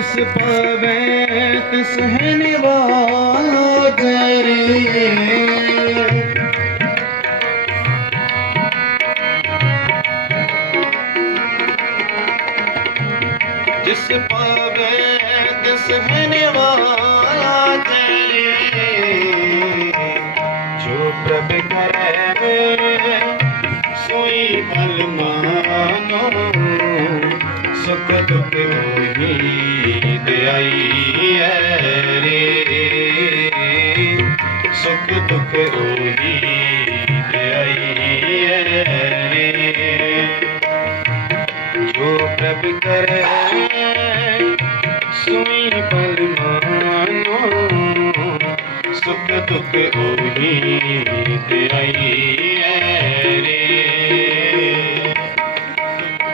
जिस पावे तिस है निवाज रे। जिस पावे तिस है निवाज रे। जो प्रभ करे सोई बल मानो, सुख दुख होई दयाई है रे। सुख दुख होई दयाई है रे। जो प्रभ करे सोई बल मानो, सुख दुख होई दयाई